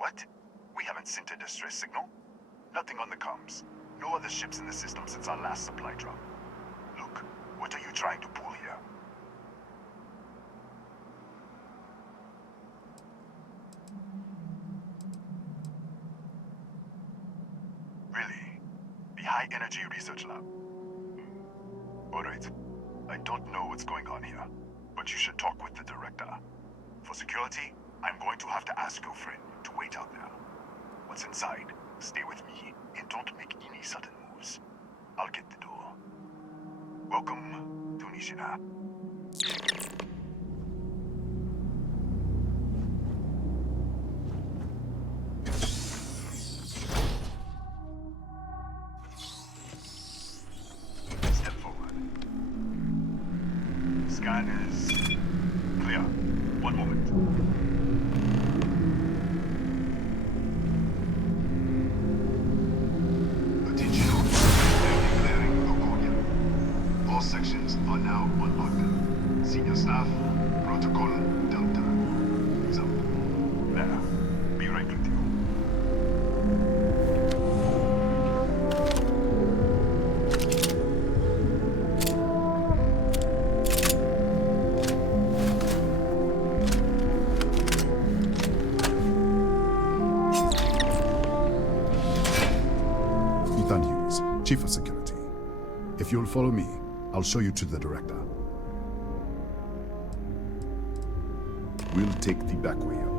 What? We haven't sent a distress signal? Nothing on the comms. No other ships in the system since our last supply drop. Look, what are you trying to pull here? Really? The High Energy Research Lab? Alright. I don't know what's going on here, but you should talk with the director. For security, I'm going to have to ask your friend to wait out there. Once inside, stay with me and don't make any sudden moves. I'll get the door. Welcome to Nishina. Step forward. Scan is clear. One moment. Sections are now unlocked. Senior staff, protocol, Delta. Example. There. Be right with you. Ethan Hughes, Chief of Security. If you'll follow me, I'll show you to the director. We'll take the back way up.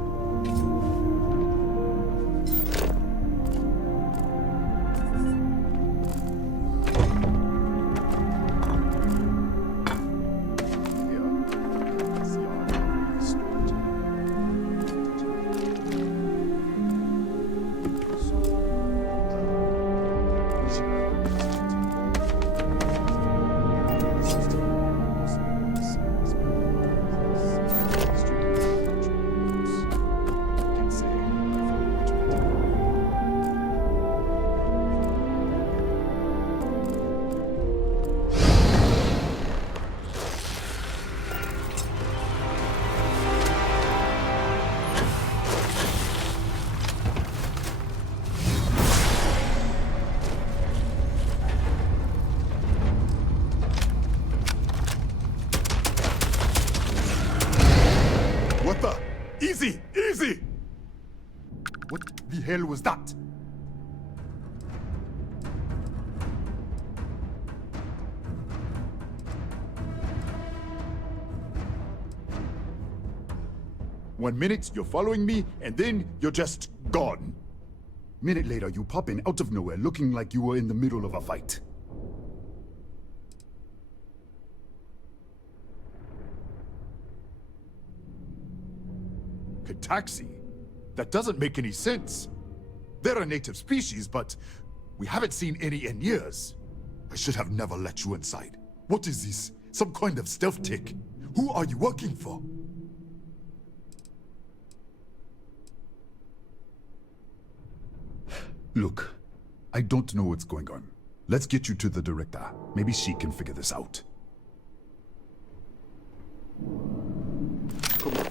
Easy! What the hell was that? One minute, you're following me, and then you're just gone. Minute later, you pop in out of nowhere looking like you were in the middle of a fight. Taxi? That doesn't make any sense. They're a native species, but we haven't seen any in years. I should have never let you inside. What is this? Some kind of stealth tick? Who are you working for? Look, I don't know what's going on. Let's get you to the director. Maybe she can figure this out. Come on.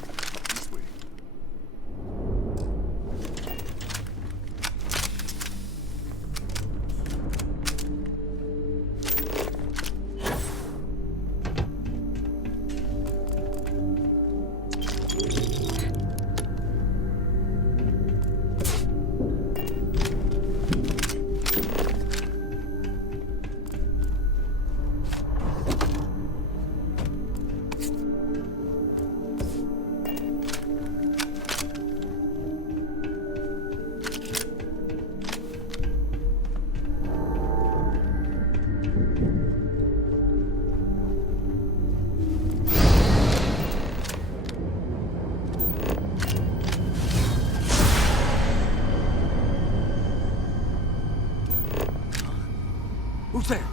Who's there?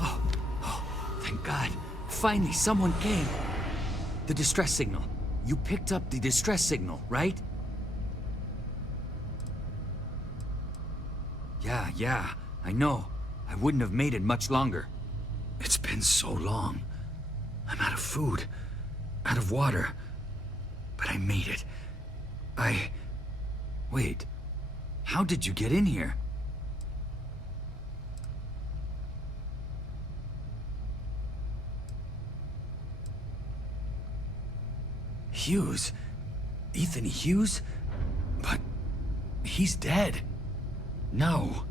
Oh, thank God. Finally, someone came. The distress signal. You picked up the distress signal, right? Yeah, I know. I wouldn't have made it much longer. It's been so long. I'm out of food, out of water. I made it. Wait. How did you get in here? Hughes? Ethan Hughes? But he's dead. No.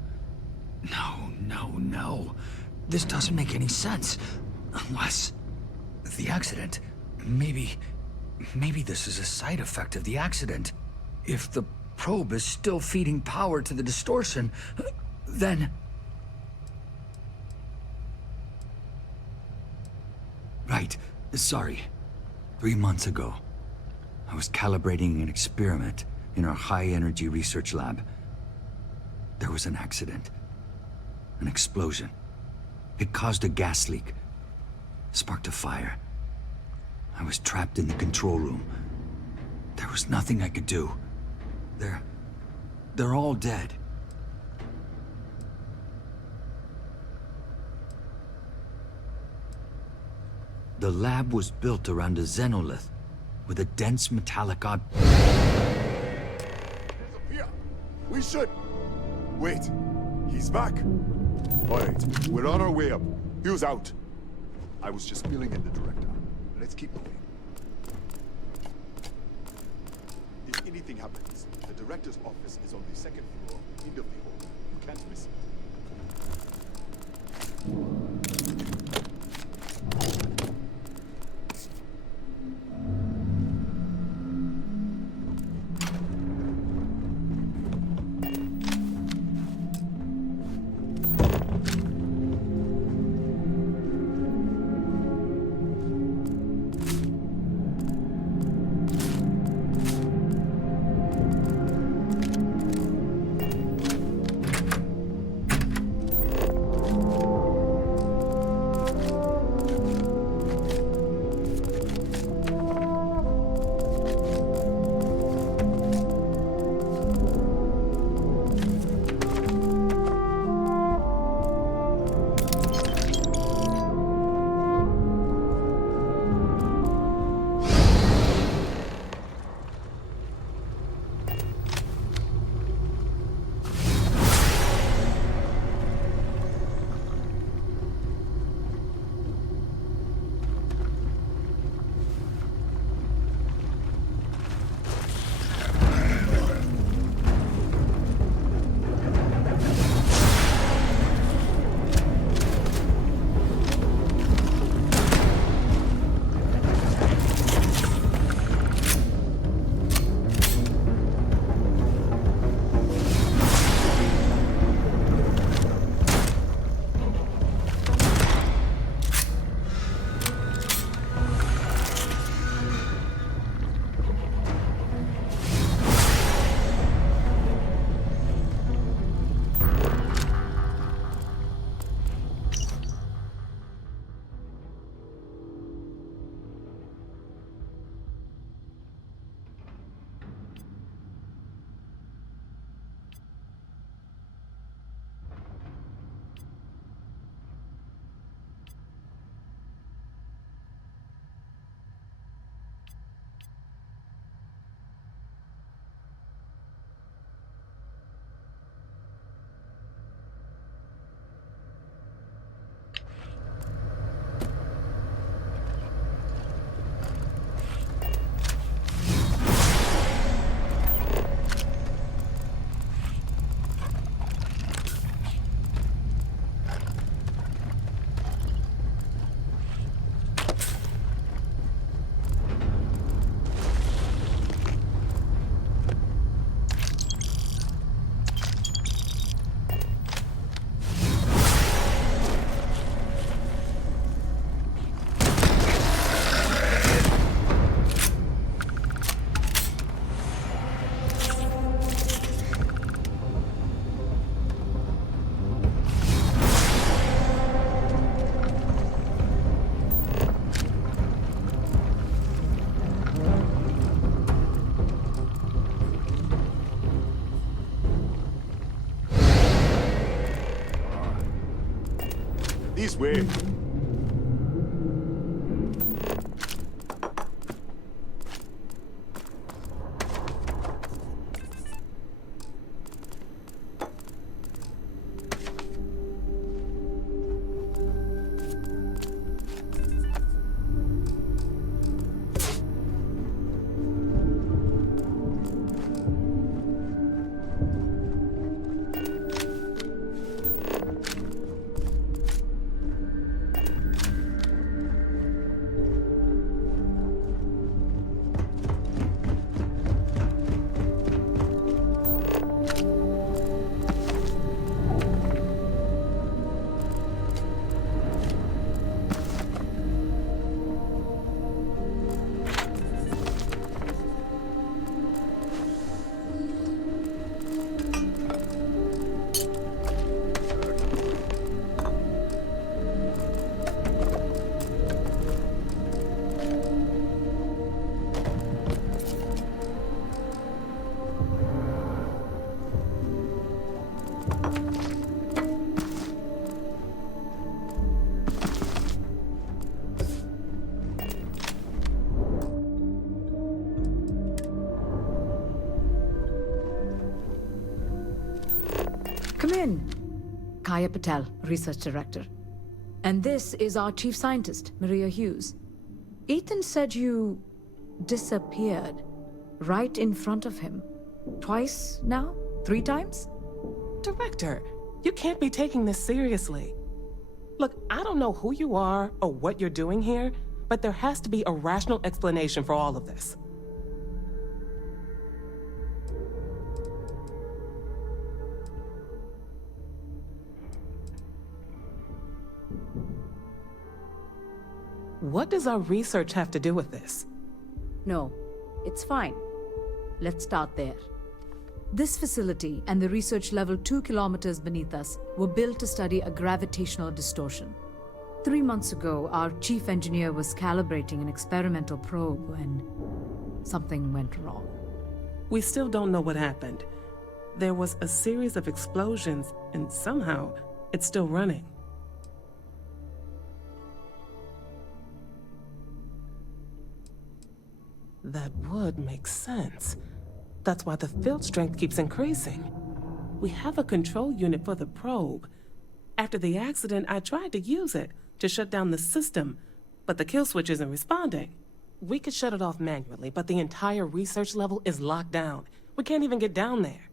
No. This doesn't make any sense. Unless... the accident. Maybe this is a side effect of the accident. If the probe is still feeding power to the distortion, then... Right. Sorry. 3 months ago, I was calibrating an experiment in our high-energy research lab. There was an accident. An explosion. It caused a gas leak. Sparked a fire. I was trapped in the control room. There was nothing I could do. They're all dead. The lab was built around a xenolith with a dense metallic Disappear! We should... Wait. He's back. Alright, we're on our way up. Hughes out. I was just filling in the director. Let's keep moving. If anything happens, the director's office is on the second floor, end of the hall. You can't miss it. This way. in. Kaya Patel, Research Director. And this is our Chief Scientist, Maria Hughes. Ethan said you disappeared right in front of him. Twice now? 3 times? Director, you can't be taking this seriously. Look, I don't know who you are or what you're doing here, but there has to be a rational explanation for all of this. What does our research have to do with this? No, it's fine. Let's start there. This facility and the research level 2 kilometers beneath us were built to study a gravitational distortion. 3 months ago, our chief engineer was calibrating an experimental probe when something went wrong. We still don't know what happened. There was a series of explosions, and somehow it's still running. That would make sense. That's why the field strength keeps increasing. We have a control unit for the probe. After the accident, I tried to use it to shut down the system, but the kill switch isn't responding. We could shut it off manually, but the entire research level is locked down. We can't even get down there.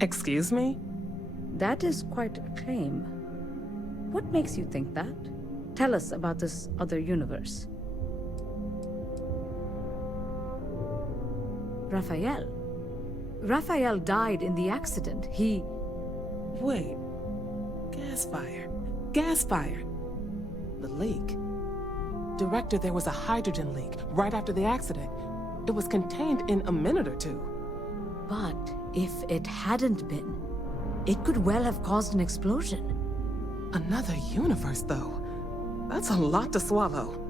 Excuse me? That is quite a claim. What makes you think that? Tell us about this other universe. Raphael. Raphael died in the accident. He... Wait. Gas fire. Gas fire. The leak. Director, there was a hydrogen leak right after the accident. It was contained in a minute or 2. But if it hadn't been, it could well have caused an explosion. Another universe, though. That's a lot to swallow.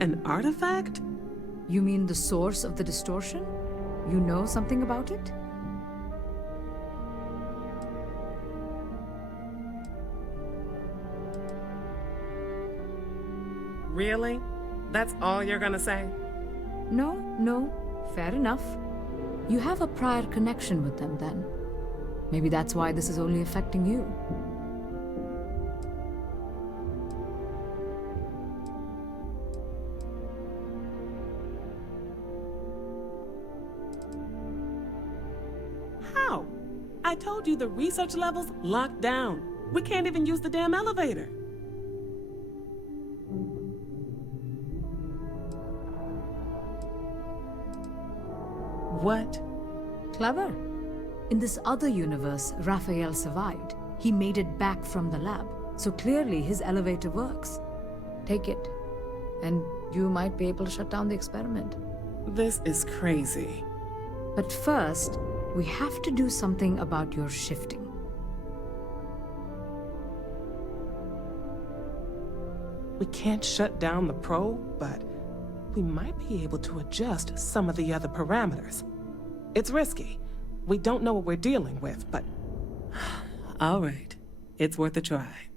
An artifact? You mean the source of the distortion? You know something about it? Really? That's all you're gonna say? No, fair enough. You have a prior connection with them then. Maybe that's why this is only affecting you. How? I told you the research level's locked down. We can't even use the damn elevator. What? Clever. In this other universe, Raphael survived. He made it back from the lab, so clearly his elevator works. Take it, and you might be able to shut down the experiment. This is crazy. But first, we have to do something about your shifting. We can't shut down the probe, but we might be able to adjust some of the other parameters. It's risky. We don't know what we're dealing with, but... All right. It's worth a try.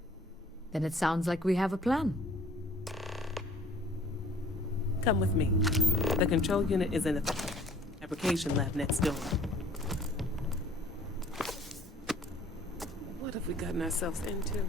Then it sounds like we have a plan. Come with me. The control unit is in the fabrication lab next door. What have we gotten ourselves into?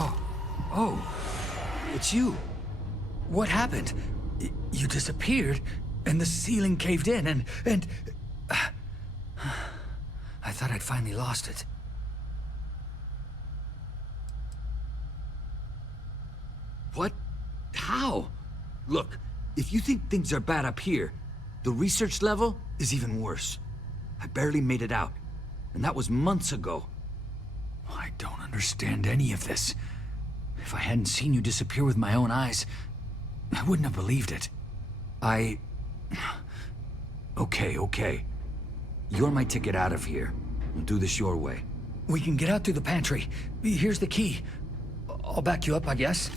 Oh, it's you. What happened? You disappeared, and the ceiling caved in, and... I thought I'd finally lost it. What? How? Look, if you think things are bad up here, the research level is even worse. I barely made it out, and that was months ago. I don't understand any of this. If I hadn't seen you disappear with my own eyes, I wouldn't have believed it. Okay. You're my ticket out of here. We'll do this your way. We can get out through the pantry. Here's the key. I'll back you up, I guess.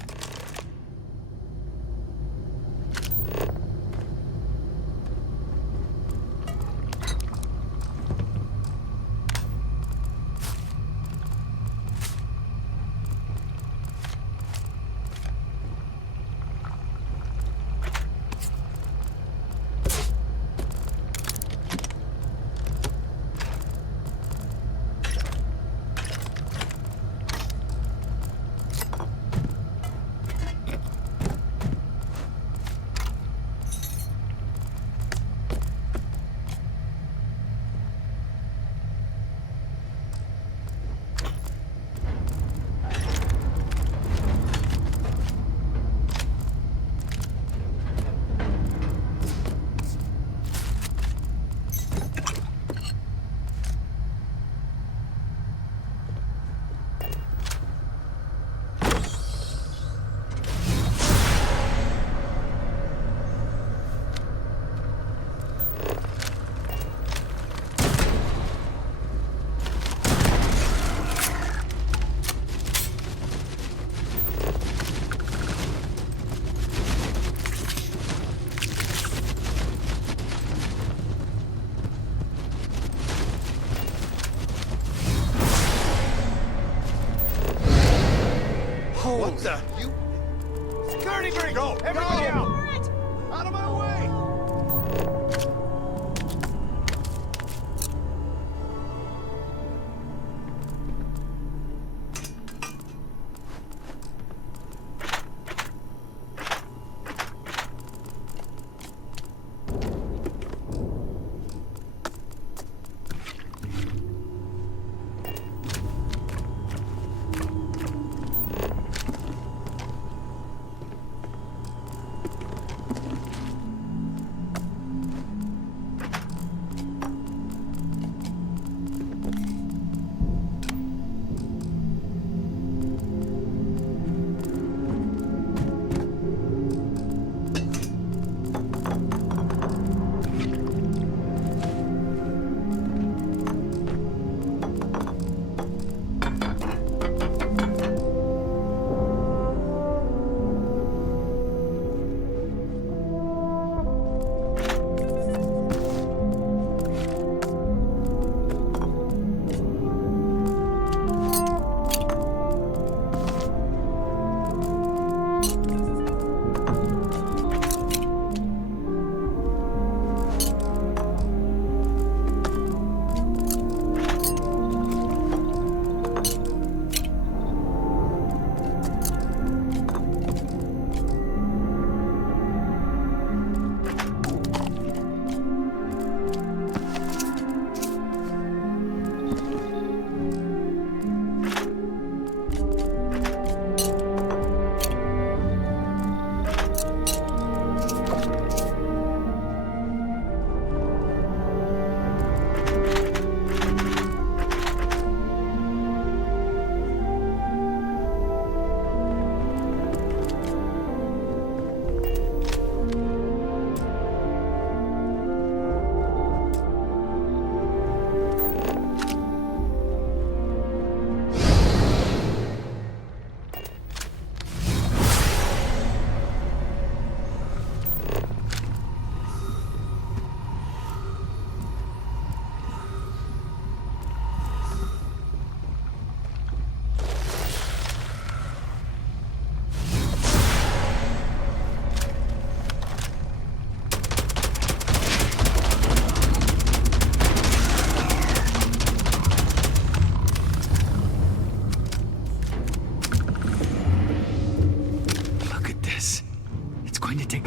What the? You... Security break! Go! Everybody out! Out of my way!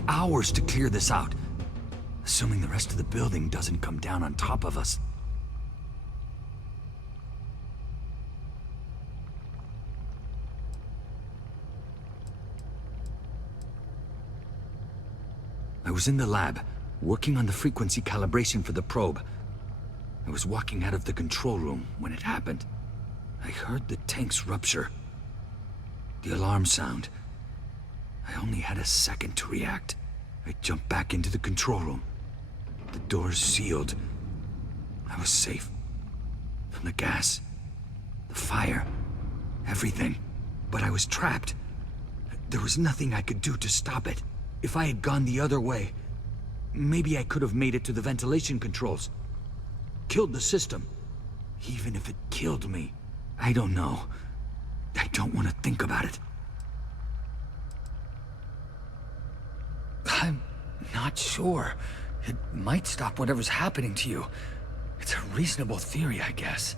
take hours to clear this out. Assuming the rest of the building doesn't come down on top of us. I was in the lab, working on the frequency calibration for the probe. I was walking out of the control room when it happened. I heard the tanks rupture. The alarm sound. I only had a second to react. I jumped back into the control room. The doors sealed. I was safe. From the gas, the fire, everything. But I was trapped. There was nothing I could do to stop it. If I had gone the other way, maybe I could have made it to the ventilation controls. Killed the system. Even if it killed me. I don't know. I don't want to think about it. I'm not sure. It might stop whatever's happening to you. It's a reasonable theory, I guess.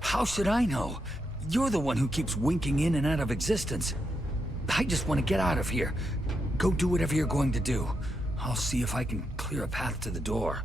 How should I know? You're the one who keeps winking in and out of existence. I just want to get out of here. Go do whatever you're going to do. I'll see if I can clear a path to the door.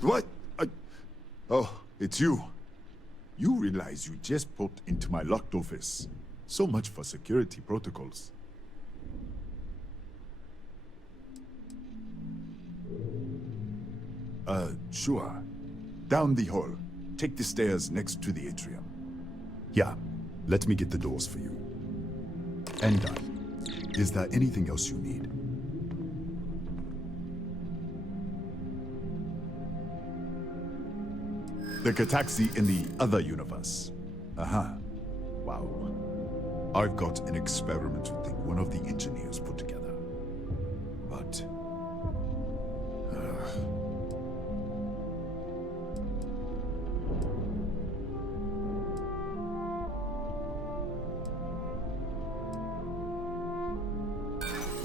What? Oh, it's you. You realize you just popped into my locked office. So much for security protocols. Sure. Down the hall. Take the stairs next to the atrium. Yeah, let me get the doors for you. And done. Is there anything else you need? The Galaxy in the other universe. Wow. I've got an experiment you think one of the engineers put together. But...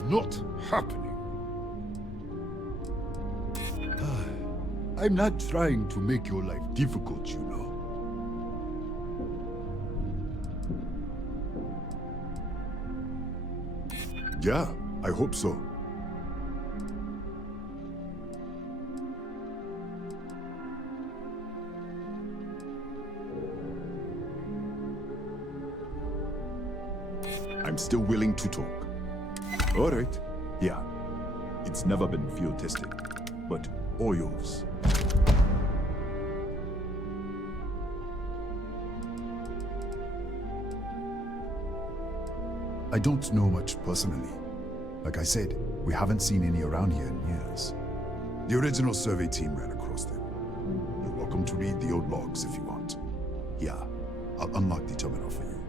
not happening. I'm not trying to make your life difficult, you know. Yeah, I hope so. I'm still willing to talk. All right. Yeah. It's never been field tested, but all yours. I don't know much personally. Like I said, we haven't seen any around here in years. The original survey team ran across them. You're welcome to read the old logs if you want. Here, I'll unlock the terminal for you.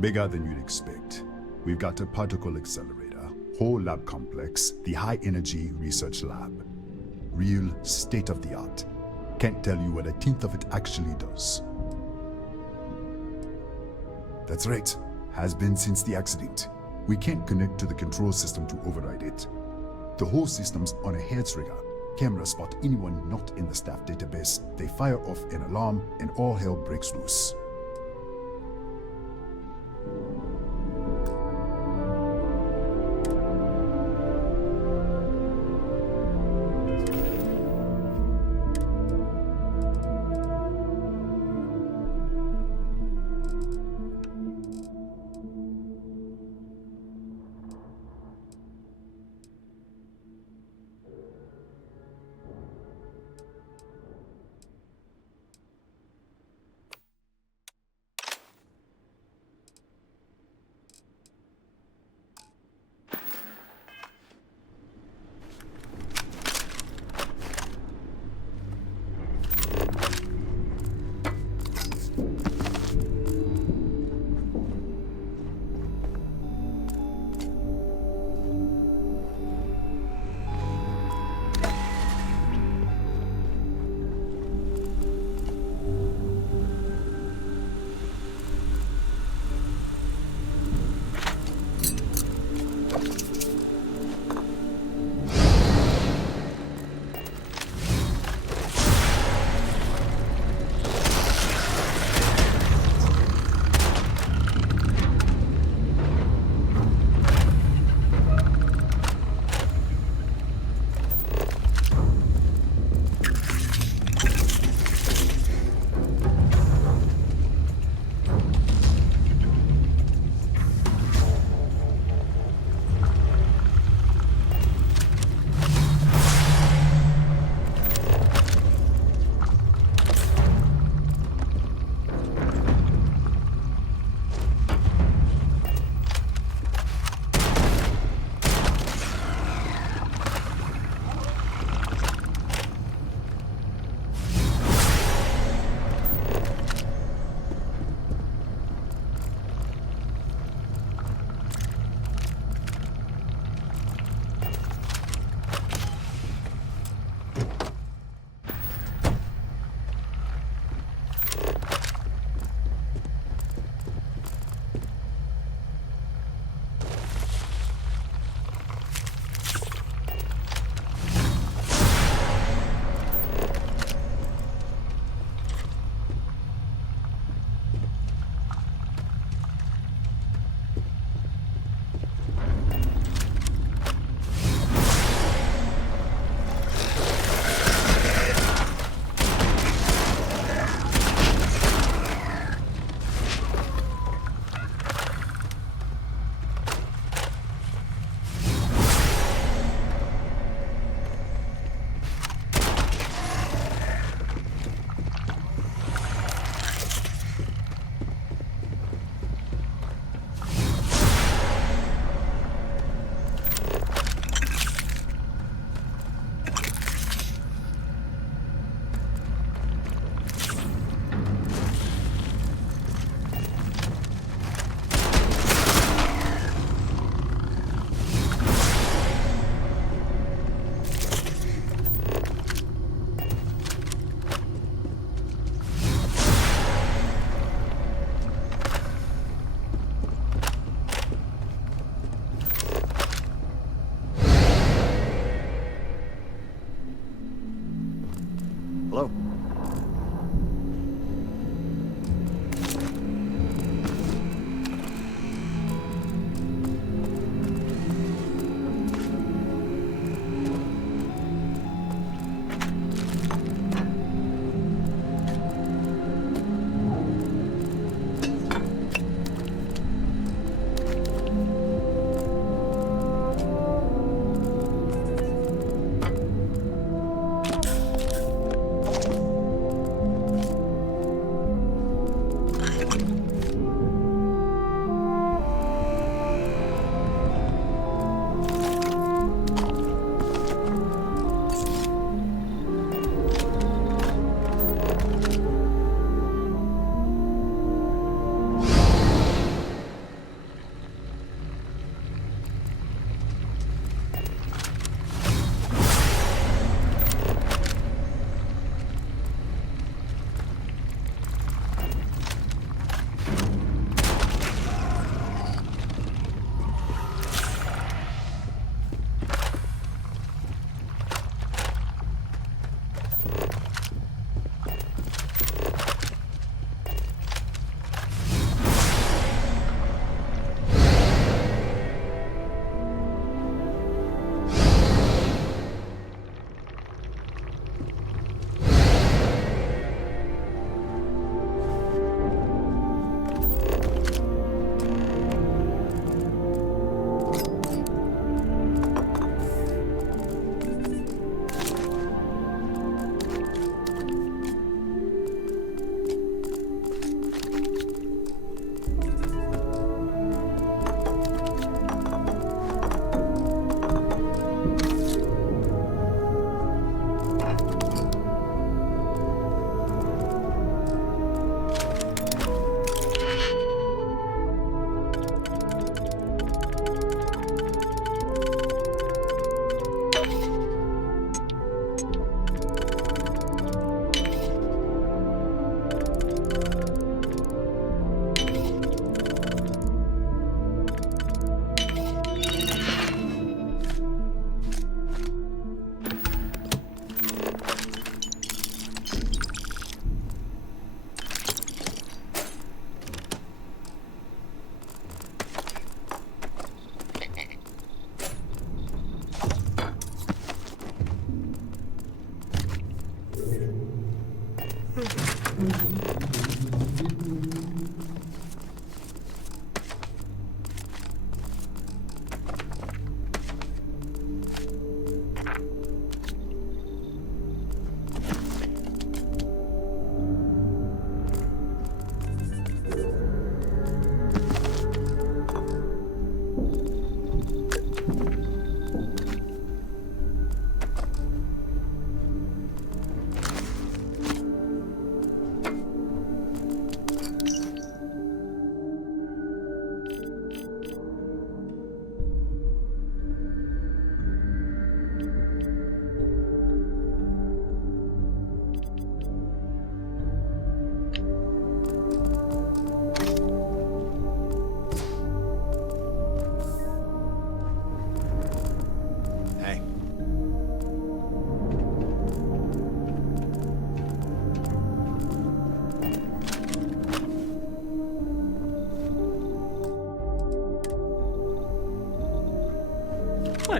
Bigger than you'd expect. We've got a particle accelerator, whole lab complex, the high energy research lab. Real state of the art. Can't tell you what a tenth of it actually does. That's right. Has been since the accident. We can't connect to the control system to override it. The whole system's on a hair-trigger. Cameras spot anyone not in the staff database. They fire off an alarm and all hell breaks loose.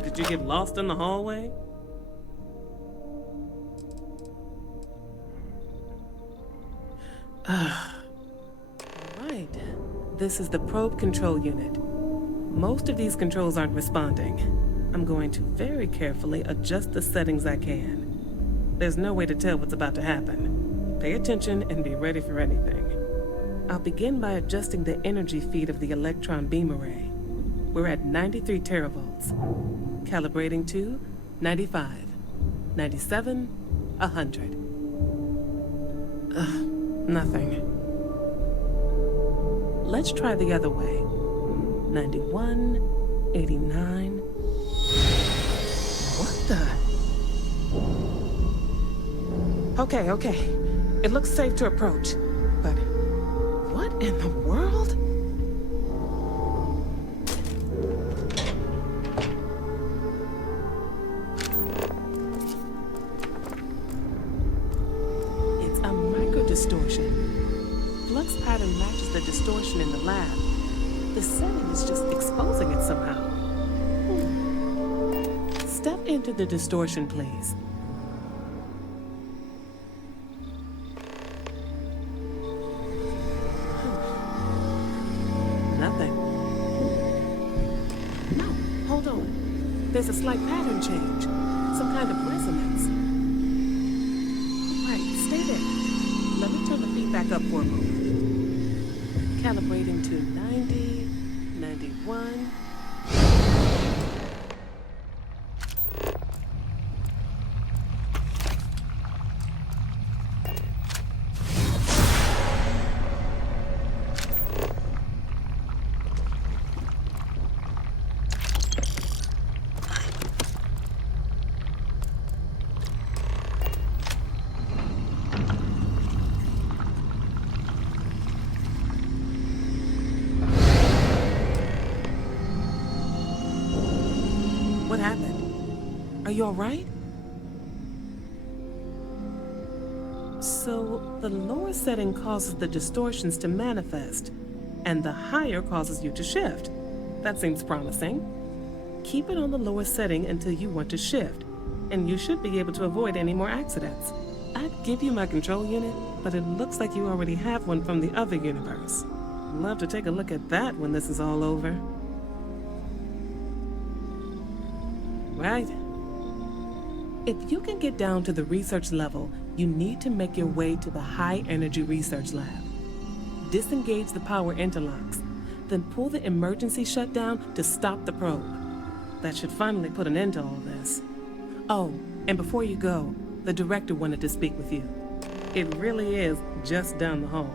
did you get lost in the hallway? Alright. This is the probe control unit. Most of these controls aren't responding. I'm going to very carefully adjust the settings I can. There's no way to tell what's about to happen. Pay attention and be ready for anything. I'll begin by adjusting the energy feed of the electron beam array. We're at 93 teravolts. Calibrating to 95, 97, 100. Nothing. Let's try the other way. 91, 89. What the? Okay. It looks safe to approach. But what in the world? It's a micro-distortion. Flux pattern matches the distortion in the lab. The setting is just exposing it somehow. Step into the distortion, please. Nothing. No, hold on. There's a slight pattern change. Some kind of resonance. Right, stay there. Let me turn the feedback up for a moment. Calibrating to 90, 91. What happened? Are you all right? So, the lower setting causes the distortions to manifest, and the higher causes you to shift. That seems promising. Keep it on the lower setting until you want to shift, and you should be able to avoid any more accidents. I'd give you my control unit, but it looks like you already have one from the other universe. I'd love to take a look at that when this is all over. Right. If you can get down to the research level, you need to make your way to the high-energy research lab. Disengage the power interlocks, then pull the emergency shutdown to stop the probe. That should finally put an end to all this. Oh, and before you go, the director wanted to speak with you. It really is just down the hall.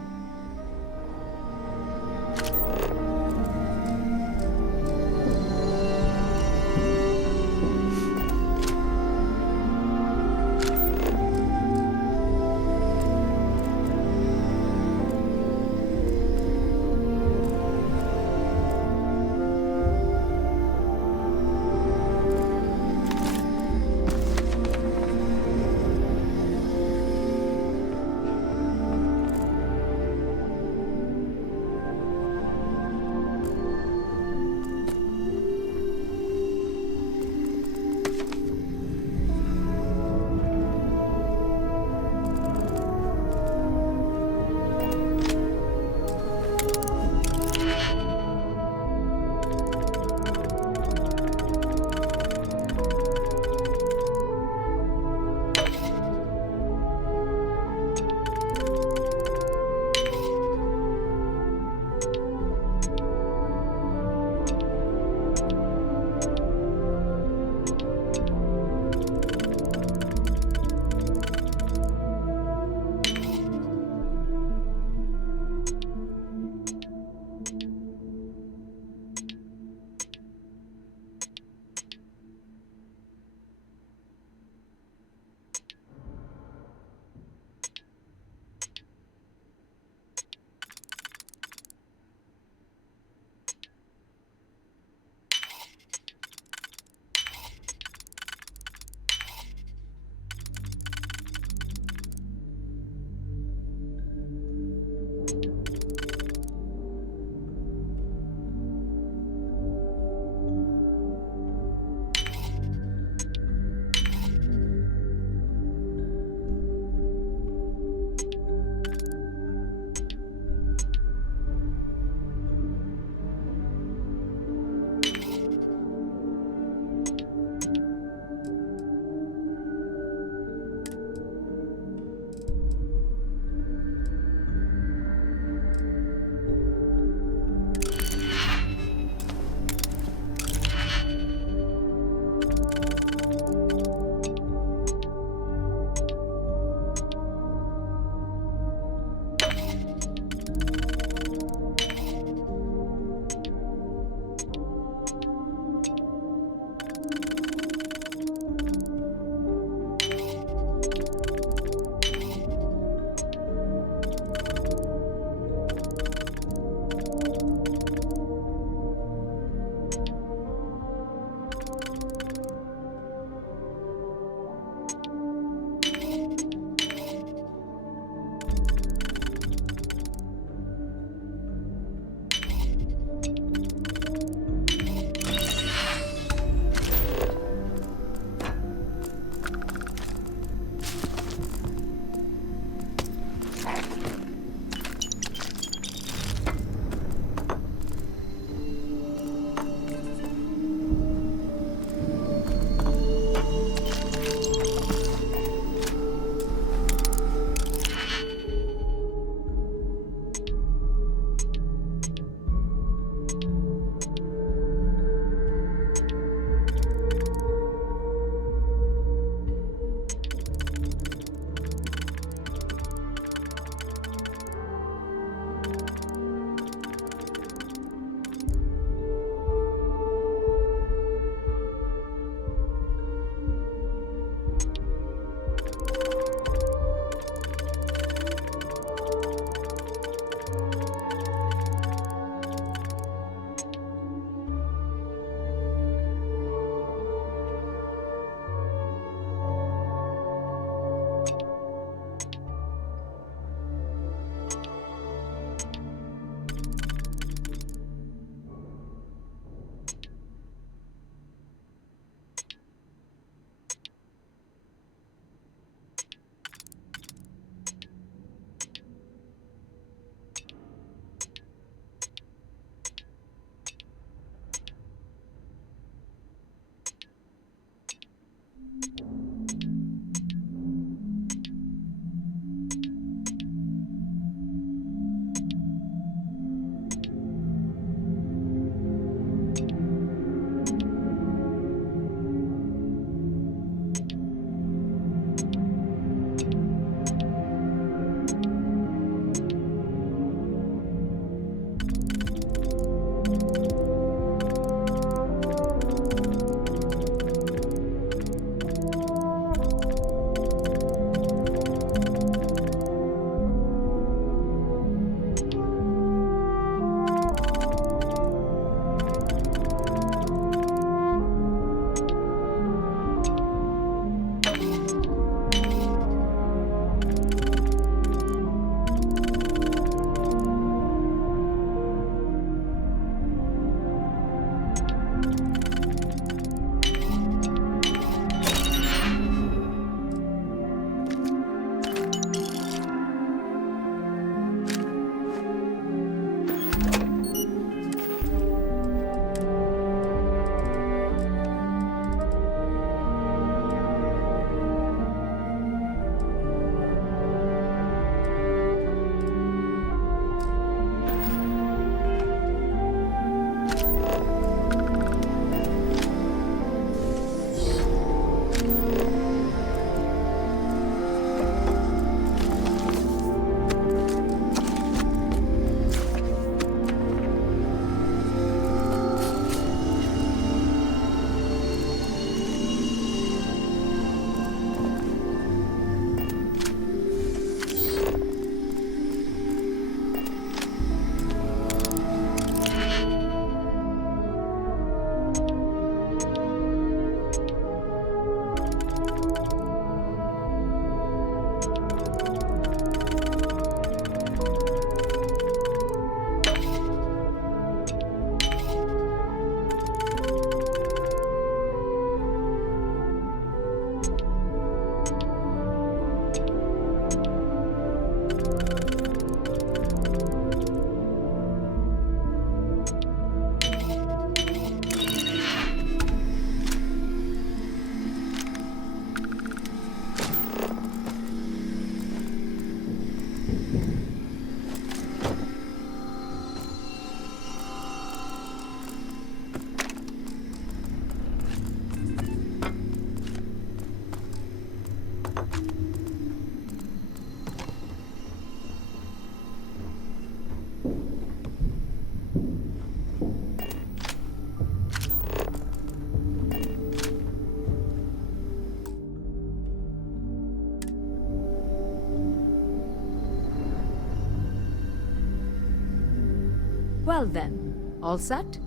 Well then, all set?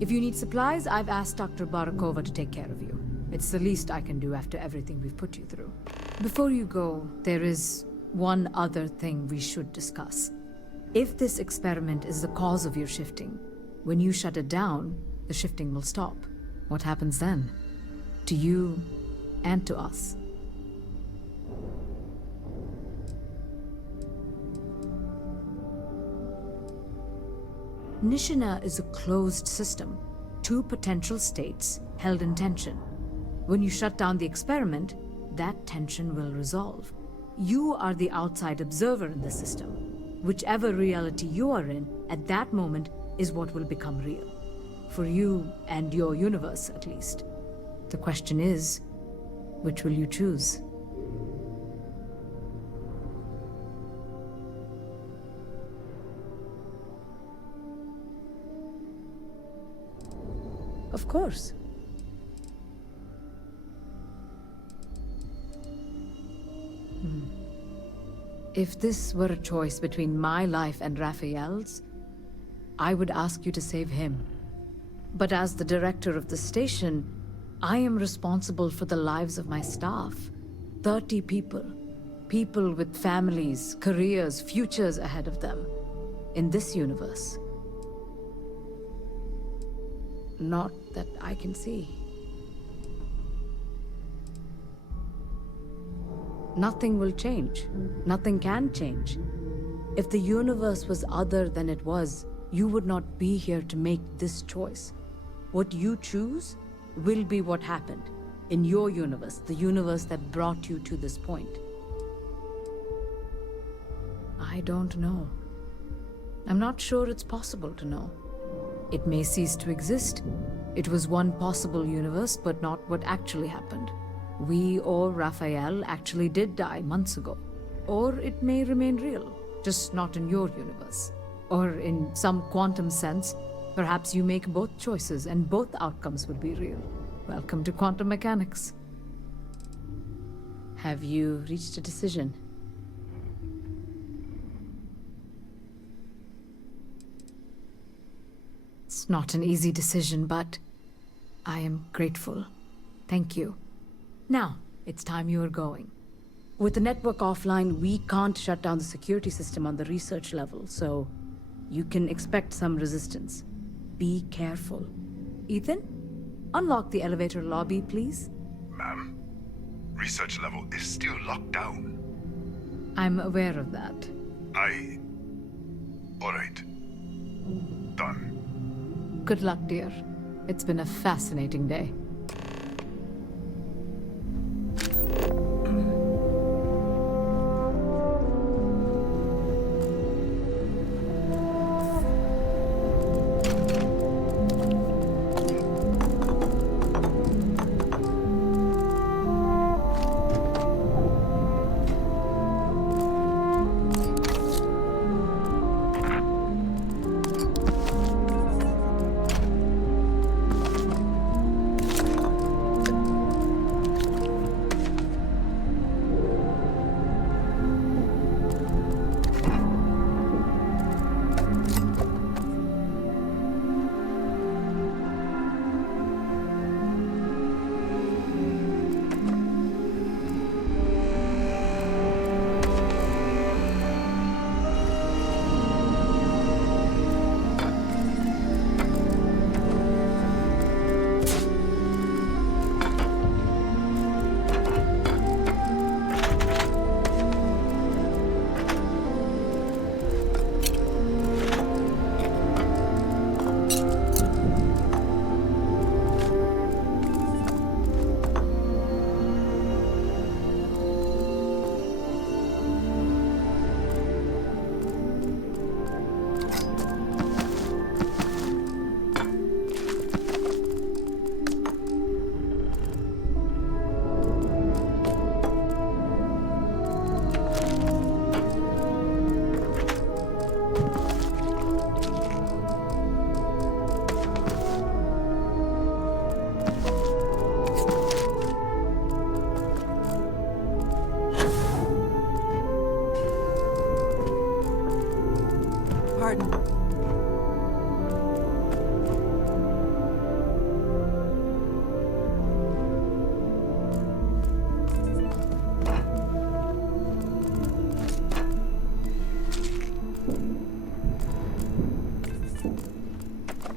If you need supplies, I've asked Dr. Barakova to take care of you. It's the least I can do after everything we've put you through. Before you go, there is one other thing we should discuss. If this experiment is the cause of your shifting, when you shut it down, the shifting will stop. What happens then? To you and to us. Nishina is a closed system, 2 potential states held in tension. When you shut down the experiment, that tension will resolve. You are the outside observer in the system. Whichever reality you are in at that moment is what will become real. For you and your universe, at least. The question is, which will you choose? Of course. If this were a choice between my life and Raphael's, I would ask you to save him. But as the director of the station, I am responsible for the lives of my staff. 30 people. People with families, careers, futures ahead of them. In this universe. Not that I can see. Nothing will change. Nothing can change. If the universe was other than it was, you would not be here to make this choice. What you choose will be what happened. In your universe, the universe that brought you to this point. I don't know. I'm not sure it's possible to know. It may cease to exist. It was one possible universe, but not what actually happened. We or Raphael actually did die months ago. Or it may remain real, just not in your universe. Or in some quantum sense, perhaps you make both choices and both outcomes would be real. Welcome to quantum mechanics. Have you reached a decision? It's not an easy decision, but I am grateful. Thank you. Now, it's time you are going. With the network offline, we can't shut down the security system on the research level, so you can expect some resistance. Be careful. Ethan, unlock the elevator lobby, please. Ma'am, research level is still locked down. I'm aware of that. All right. Done. Good luck, dear. It's been a fascinating day.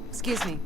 Excuse me.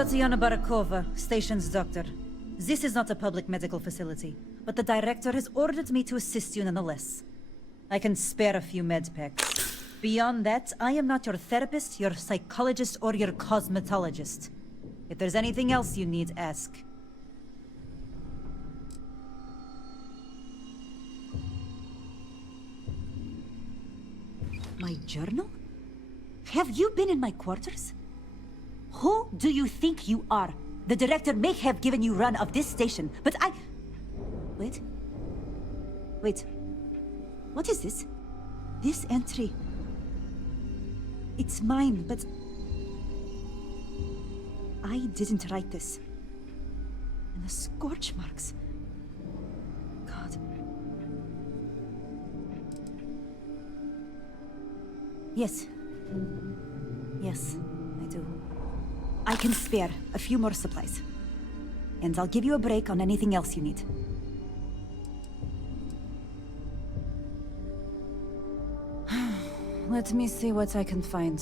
Tatiana Barakova, station's doctor. This is not a public medical facility, but the director has ordered me to assist you nonetheless. I can spare a few med packs. Beyond that, I am not your therapist, your psychologist, or your cosmetologist. If there's anything else you need, ask. My journal? Have you been in my quarters? Who do you think you are? The director may have given you run of this station, but I... Wait. Wait. What is this? This entry... It's mine, but... I didn't write this. And the scorch marks... God... Yes. Yes, I do. I can spare a few more supplies. And I'll give you a break on anything else you need. Let me see what I can find.